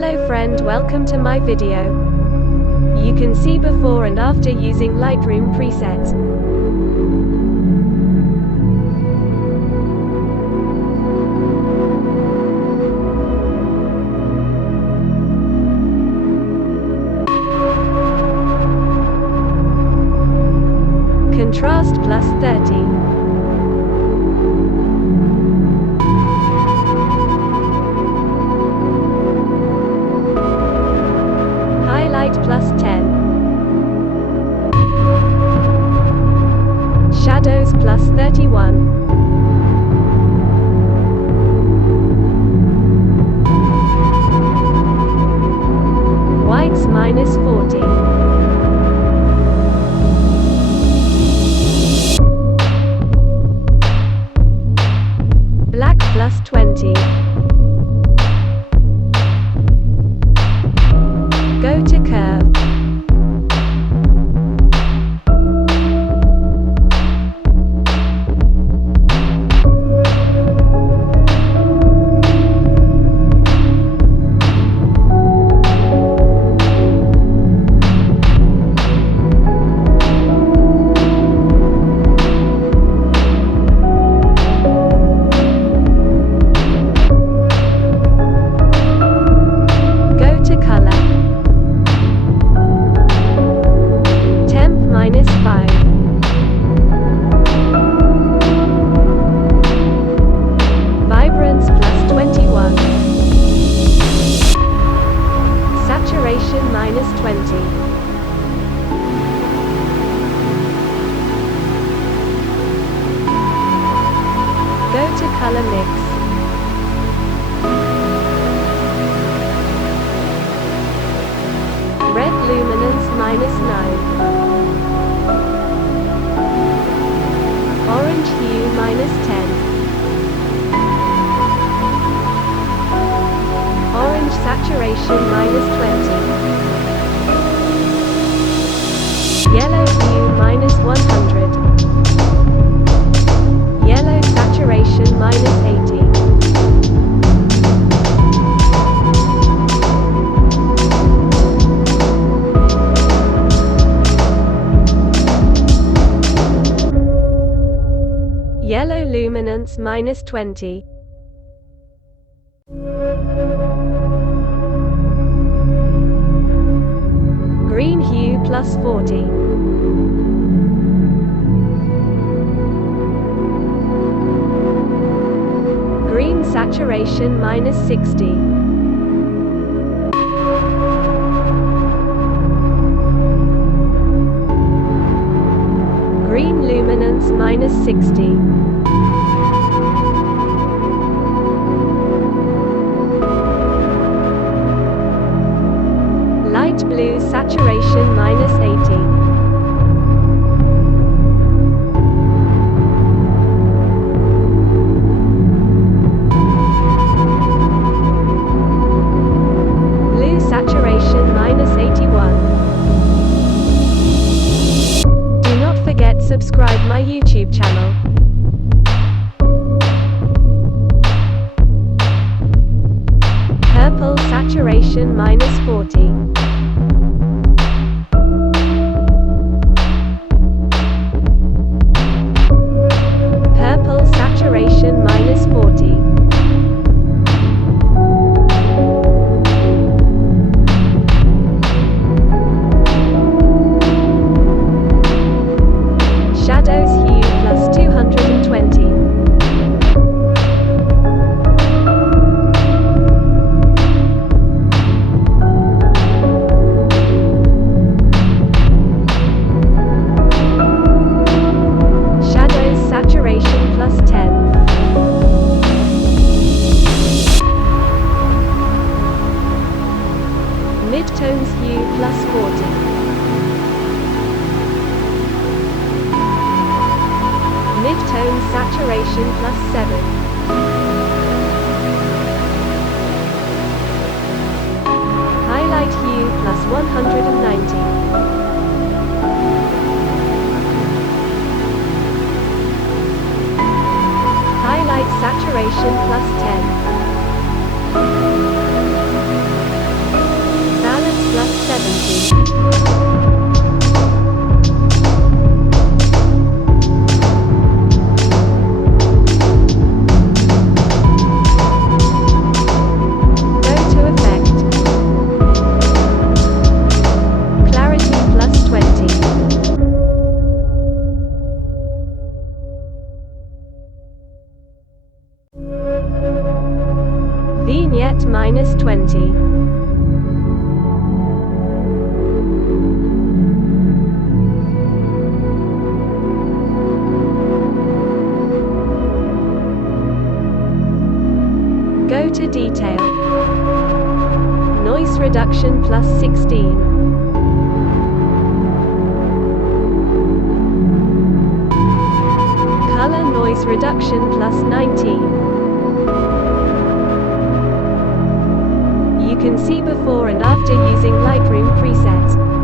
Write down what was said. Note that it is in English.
Hello friend, welcome to my video. You can see before and after using Lightroom presets. Contrast plus 30. Plus 10. Shadows plus 31. Whites minus 40. Black plus 20. Go to curve. Minus 20. Go to color mix. Red luminance minus 9. Orange hue minus 10. Orange saturation minus 20. Yellow hue minus 100. Yellow saturation minus 80. Yellow luminance minus 20. Green hue plus 40. Green saturation minus 60. Green luminance minus 60. Light blue saturation minus 80. Blue saturation minus 81. Do not forget subscribe my YouTube channel. Purple saturation minus 40. Purple saturation minus 40. Shadows hue plus 220. Saturation plus 10. Midtones hue plus 40. Midtones saturation plus 7. Highlight hue plus 190. Highlight saturation plus 10. Noise reduction plus 16. Color noise reduction plus 19. You can see before and after using Lightroom preset.